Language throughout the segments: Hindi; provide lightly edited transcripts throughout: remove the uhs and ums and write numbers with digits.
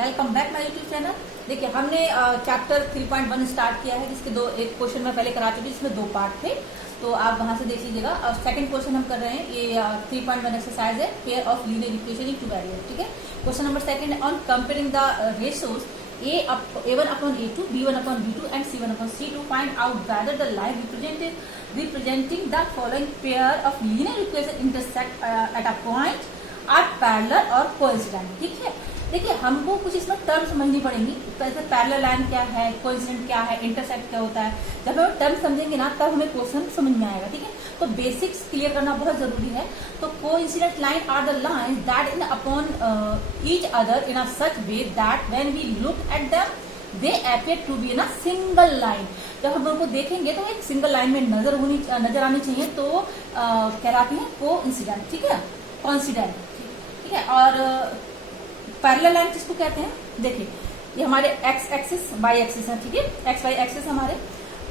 Welcome back my YouTube channel. देखिए हमने चैप्टर 3.1 स्टार्ट किया है, जिसके एक क्वेश्चन मैं पहले करा चुकी, जिसमें 2 पार्ट थे, तो आप वहां से देख लीजिएगा। और सेकंड क्वेश्चन हम कर रहे हैं, ये 3.1 एक्सरसाइज है, pair of linear equation in two variable. ठीक है, question number second on comparing the ratios a1 upon a2, b1 upon b2 and c1 upon c2. Find out whether the line representing the following pair of linear equations intersect at a point are parallel or coincident। ठीक है, देखिए हमको कुछ इसमें टर्म समझनी पड़ेंगी। जैसे पैरेलल लाइन क्या है, कोइंसिडेंट क्या है, इंटरसेक्ट क्या होता है। जब हम टर्म समझेंगे ना, तब हमें क्वेश्चन समझ में आएगा। ठीक है, तो बेसिक्स क्लियर करना बहुत जरूरी है। तो coincident line are the line that in upon each other in a such way that when we look at them they appear to be in a single line. जब हम उनको देखेंगे तो एक सिंगल लाइन में नजर आनी चाहिए, तो कहलाती है कोइंसिडेंट। ठीक है, कॉन्सिडेंट। ठीक है, और पैरेलल लाइन किसको कहते हैं, देखिए ये हमारे एक्स एक्सिस वाई एक्सिस है। ठीक है, एक्स वाई एक्सिस हमारे।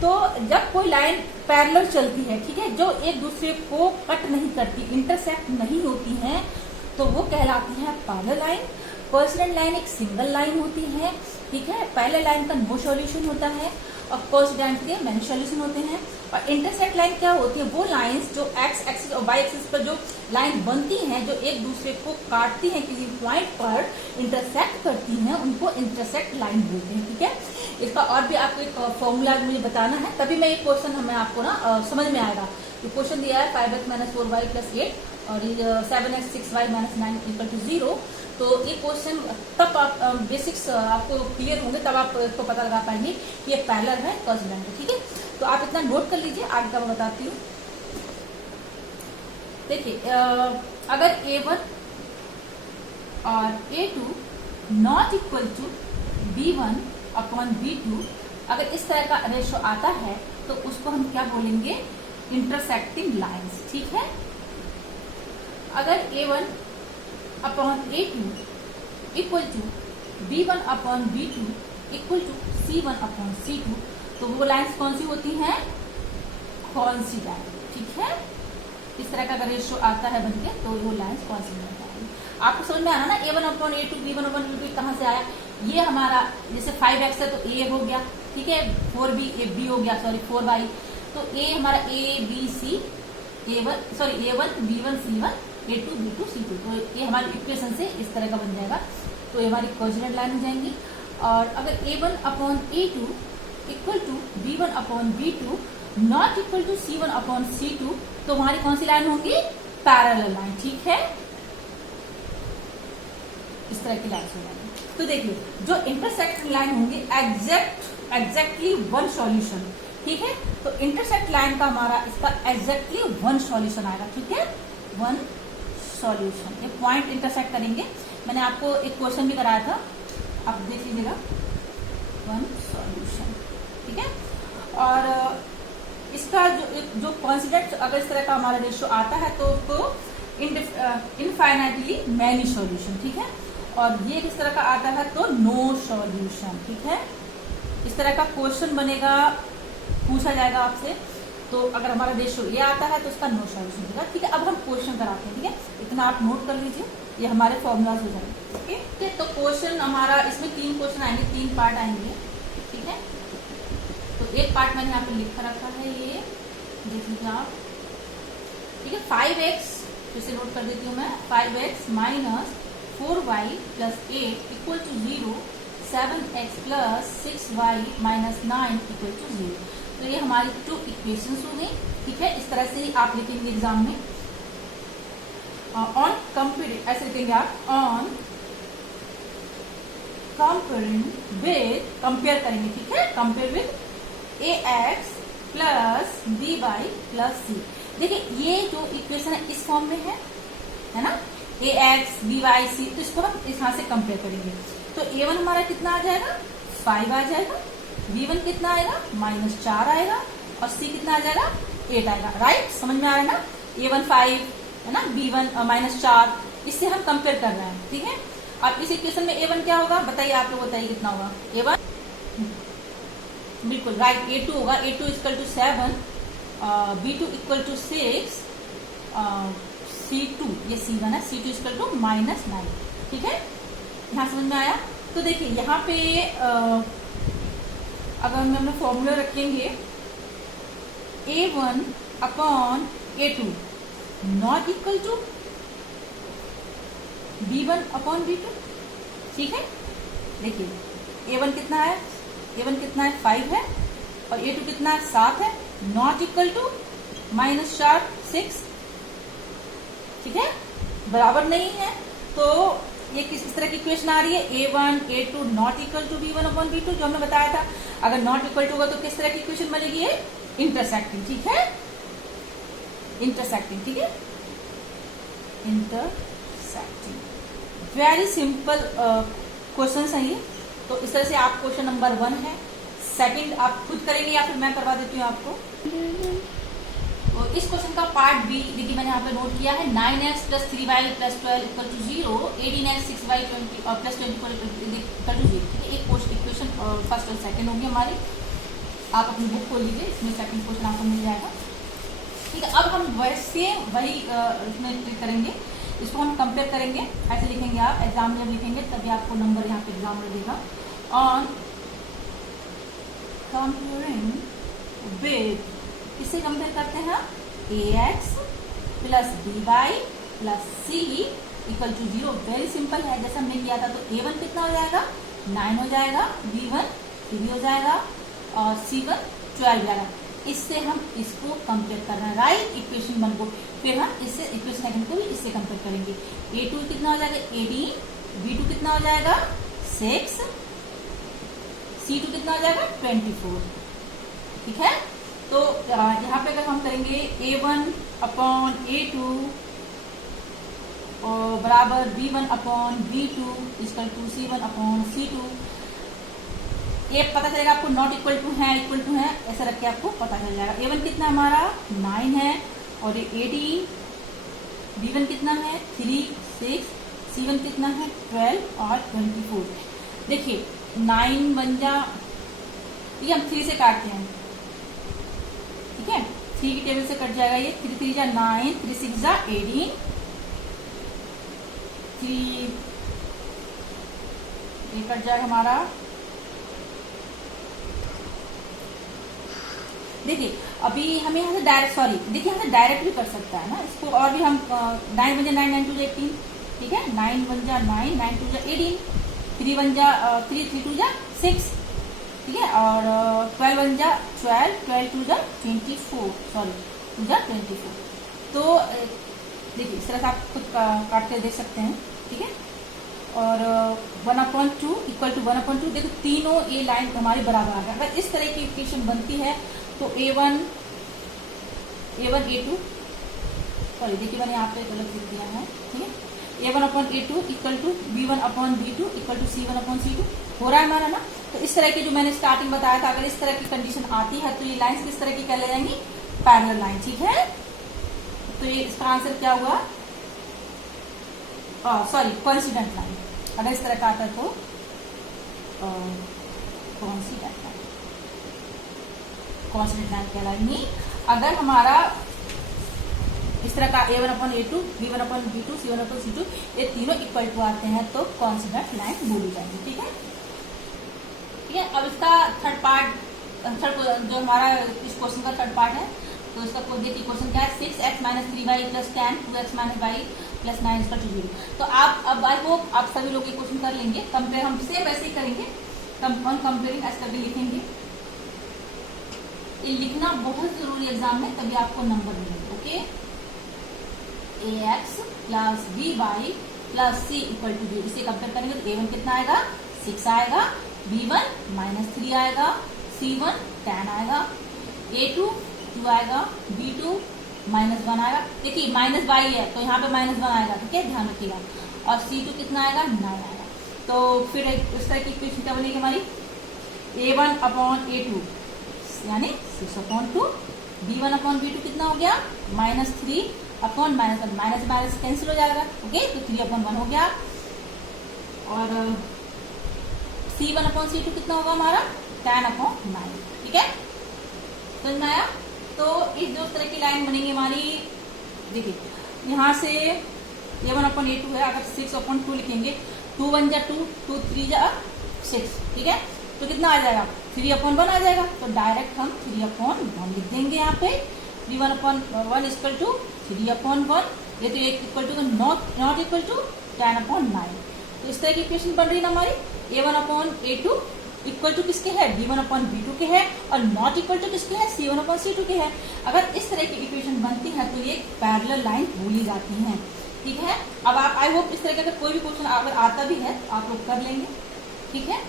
तो जब कोई लाइन पैरेलल चलती है, ठीक है, जो एक दूसरे को कट नहीं करती, इंटरसेक्ट नहीं होती है, तो वो कहलाती है पैरेलल लाइन। कोइंसिडेंट लाइन एक सिंगल लाइन होती है। ठीक है, पैरेलल लाइन का नो सॉल्यूशन होता है और कोइंसिडेंट के मेनी सॉल्यूशन होते हैं। और इंटरसेक्ट लाइन क्या होती है, वो लाइंस जो एक्स एक्सिस और वाई एक्सिस पर जो लाइन बनती हैं, जो एक दूसरे को काटती हैं, किसी पॉइंट पर इंटरसेक्ट करती हैं, उनको इंटरसेक्ट लाइन बोलते हैं। ठीक है, इसका और भी आपको एक फॉर्मूला मुझे बताना है, तभी मैं ये क्वेश्चन हमें आपको ना समझ में आएगा। तो क्वेश्चन दिया है 5x - 4y + 8 और 7x 6y - 9 = 0। तो ये क्वेश्चन तब आप बेसिक्स आपको क्लियर होंगे, तब आप इसको पता लगा पाएंगे कि ये पैरेलल है, कोइंसिडेंट है। ठीक है, तो आप इतना नोट कर लीजिए, आगे का मैं बताती हूँ। देखिए अगर a1 और a2 not equal to b1 upon b2, अगर इस तरह का रेशो आता है तो उसको हम क्या बोलेंगे, इंटरसेक्टिंग लाइंस। ठीक है, अगर a1 upon a2 equal to b1 upon b2 equal to c1 upon c2, तो वो लाइंस कौन सी होती हैं, कोइंसिडेंट। ठीक है, इस तरह का अगर रेशियो आता है बनके, तो वो लाइंस कोइंसिडेंट आएगी। आपको समझ में आना ना, a1 upon a2 b1 upon b2 कहाँ से आया। ये हमारा जैसे 5x है तो a हो गया। ठीक है, 4b हो गया, सॉरी 4y, तो a हमारा a b c a1 b1 c1 a2 b2 c2, तो ये हमारी इक्वेशन से इस तरह का बन जाएगा। तो ये हमारी कोइंसिडेंट लाइन हो जाएंगी। और अगर a1 upon a2 equal to b1 upon b2 not equal to c1 upon c2, तो हमारी कौन सी लाइन होंगी, पैरेलल लाइन। ठीक है, इस तरह की लाइन हो जाएगी। तो देखिए जो इंटरसेक्टिंग लाइन होंगी एग्जैक्टली वन सॉल्यूशन। ठीक है, तो इंटरसेक्ट लाइन का हमारा इसका एग्जैक्टली वन सॉल्यूशन आएगा। ठीक है, वन सॉल्यूशन, ये पॉइंट इंटरसेक्ट करेंगे। मैंने आपको एक क्वेश्चन भी कराया था, आप देख लीजिएगा, वन सॉल्यूशन। ठीक है, और इसका जो कोइंसिडेंट अगर इस तरह का हमारा रेशियो आता है तो उसको इनफाइनाइटली मैनी सॉल्यूशन। ठीक है, और ये किस तरह का आता है तो नो सॉल्यूशन। ठीक है, इस तरह का क्वेश्चन बनेगा, पूछा जाएगा आपसे। तो अगर हमारा रेशियो ये आता है तो उसका नो सॉल्यूशन होगा। ठीक है, अब हम क्वेश्चन कराते हैं। ठीक है, इतना आप नोट कर लीजिए, ये हमारे फॉर्मूलाज हो जाएंगे। ठीक है, तो क्वेश्चन हमारा इसमें 3 क्वेश्चन आएंगे, 3 पार्ट आएंगे। ठीक है, तो एक पार्ट मैंने यहाँ पे लिखा रखा है, ये देख लीजिए आप। ठीक है, 5x फिर से नोट कर देती हूँ मैं, 5x - 4y + 8 = 0, 7x + 6y - 9 = 0। तो ये हमारी 2 इक्वेशंस हो गई। ठीक है, इस तरह से ही आप लिखेंगे एग्जाम में। ऑन कंपेयरिंग ऐसे लिखेंगे आप, ऑन कंपेयरिंग विद, कंपेयर करेंगे। ठीक है, compare with ax + by + c। देखिए ये जो इक्वेशन है इस फॉर्म में है ना, ax by c, तो इसको हम यहाँ से कंपेयर करेंगे। तो a1 हमारा कितना आ जाएगा, 5 आ जाएगा, b1 कितना आएगा, -4 आएगा, और c कितना आ जाएगा, 8 आएगा। राइट, समझ में आ रहा है ना, a1 5 है ना, b1 -4, इससे हम कंपेयर कर रहे हैं। ठीक है, अब इस इक्वेशन में a1 क्या होगा, बताइए, आप लोग बताइए कितना होगा a1, बिल्कुल राइट, a2 होगा, a2 = 7, b2 = 6, c2 ये c1 है, c2 = -9। ठीक है, यहाँ समझ में आया। तो देखिए यहाँ पे अगर हम अपना फॉर्मूला रखेंगे A1 upon A2 not equal to B1 upon B2, ठीक है। देखिए A1 कितना है, A1 कितना है 5 है और A2 कितना है 7 है, नॉट इक्वल टू -4 6, ठीक है, बराबर नहीं है। तो ये किस तरह की इक्वेशन आ रही है, A1 A2 not equal to B1 upon B2, जो हमने बताया था। अगर नॉट इक्वल टू होगा तो किस तरह की इक्वेशन बनेगी, ये इंटरसेक्टिंग, ठीक है, इंटरसेक्टिंग, ठीक है, इंटरसेक्टिंग। वेरी सिंपल क्वेश्चन है ये। तो इस तरह से आप क्वेश्चन नंबर 1 है, सेकंड आप खुद करेंगे या फिर मैं करवा देती हूँ आपको। तो इस क्वेश्चन का पार्ट बी देखिए मैंने यहाँ पे नोट किया है, 9x + 3y + 12 = 0, 18x 6y 20 और +24 = 0। एक इक्वेशन फर्स्ट और सेकंड होंगे हमारे। आप अपनी बुक खोल लीजिए, इसमें सेकंड क्वेश्चन आपको मिल जाएगा, ठीक है। अब हम वैसे वही इसमें क्लिक करेंगे, इसको हम कंपेयर करेंगे। ऐसे लिखेंगे आप, एग्जाम में लिखेंगे तभी आपको नंबर यहाँ पे एग्जाम में देगा। ऑन कंपेयरिंग विद, इससे कंपेयर करते हैं ax + by + c = 0। Very simple है, जैसा हमने किया था। तो a1 कितना हो जाएगा 9 हो जाएगा, b1 3 हो जाएगा और c1 12 हो जाएगा। इससे हम इसको कंपेयर कर रहे हैं, राइट, इक्वेशन 1 को। फिर हम इससे इक्वेशन सेकंड को भी इससे कंपेयर करेंगे। a2 कितना हो जाएगा 18, b2 कितना हो जाएगा 6, c2 कितना हो जाएगा 24, ठीक है। तो यहाँ पे अगर हम करेंगे A1 अपॉन A2 और बराबर B1 upon B2 = C1 upon C2, ये पता चलेगा आपको, नॉट इक्वल टू है, इक्वल टू है, ऐसा रख के आपको पता चल जाएगा। A1 कितना हमारा 9 है और ये 18, B1 कितना है 3 6, C1 कितना है 12 और 24। देखिए 9 बन जा, ये हम 3 से काटते हैं, ठीक है, 3 की टेबल से कट जाएगा ये, 3 3 जा 9, 3 6 जा 18, 3 ये कट जाएगा हमारा। देखिए अभी हमें यहाँ से डायरेक्ट, सॉरी देखिए यहाँ से डायरेक्ट भी कर सकता है ना इसको, और भी हम 9 बन जा 9, 9 2 जा 18, ठीक है, 9 बन जा 9, 9 2 जा 18, 3 बन जा 3 3 2 जा 6, ठीक है, और 12 बन जा 12, 12 2 जा 24, सॉरी 2 जा 24। तो देखिए इस तरह से आप खुद काट कर देख सकते हैं, ठीक है। और 1/2 = 1/2, देखो तीनों ये लाइन हमारी बराबर आ गया। अगर इस तरह की इक्वेशन बनती है तो A1 A2, सॉरी देखिए मैंने यहाँ पे गलत लिख दिया है, ठीक है, A1/A2 = B1/B2 = C1/C2 हो रहा है हमारा ना। तो इस तरह की जो मैंने स्टार्टिंग बताया था, अगर इस तरह की कंडीशन आती है तो ये लाइंस किस तरह की कहलाई जाएंगी, पैरेलल लाइन, ठीक है। तो ये इसका आंसर क्या हुआ, सॉरी कोइंसिडेंट लाइन। अगर इस तरह का आता है तो कोइंसिडेंट लाइन कहलाएंगी। अगर हमारा इस तरह का A1/A2 B1/B2 C1/C2 ये तीनों इक्वल टू आते हैं तो कोइंसिडेंट लाइन बोली जाएंगी, ठीक है, ठीक है। अब इसका थर्ड पार्ट, जो हमारा इस क्वेश्चन का थर्ड पार्ट है, तो इसका देखिए क्वेश्चन क्या है, 6x - 3y + 10 2x - y + 9 = 0। तो आप अब आई होप आप सभी लोग ये क्वेश्चन कर लेंगे। कंपेयर हम सेम वैसे ही करेंगे, कंपेयरिंग ऐसे करके लिखेंगे। ये लिखना बहुत जरूरी है एग्जाम में, तभी आपको नंबर मिलेंगे, ओके। ax + by + c = 0, इसे कंपेयर करेंगे तो A1 कितना आएगा 6 आएगा, B1 -3 आएगा, C1 10 आएगा, A2 2 आएगा, B2 -1 आएगा। देखिए -y है तो यहाँ पे -1 आएगा, ठीक है, ध्यान रखिएगा। और C2 कितना आएगा 9 आएगा। तो फिर इस तरह की इक्वेशन क्या बनेगी हमारी, A1/A2 यानी 6/2, B1/B2 कितना हो गया -3/-1, माइनस कैंसिल हो जाएगा, ओके, तो 3/1 हो गया। और C1/C2 कितना होगा हमारा 10/9, ठीक है, समझ में आया। तो इस दो तरह की लाइन बनेगी हमारी। देखिए यहाँ से A1/A2 है, अगर 6/2 लिखेंगे 2 1 जा 2, 2 3 जा 6, ठीक है। तो कितना आ जाएगा 3/1 आ जाएगा। तो डायरेक्ट हम 3/1 लिख देंगे यहाँ पे। 3/1 इक्वल टू 3/1, ये तो equal to not equal to 10/9। तो इस तरह की इक्वेशन बन रही है ना हमारी। A1/A2 इक्वल टू किसके है, B1/B2 के है, और नॉट इक्वल टू किसके है, C1/C2 के है। अगर इस तरह की इक्वेशन बनती है तो ये पैरेलल लाइन बोली जाती है, ठीक है। अब आप आई होप इस तरह का कोई भी क्वेश्चन अगर आता भी है तो आप लोग कर लेंगे, ठीक है।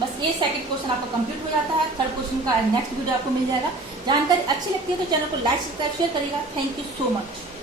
बस ये सेकंड क्वेश्चन आपका कंप्लीट हो जाता है। थर्ड क्वेश्चन का नेक्स्ट वीडियो आपको मिल जाएगा। जानकारी अच्छी लगती है तो चैनल को लाइक सब्सक्राइब शेयर करिएगा। Thank you so much.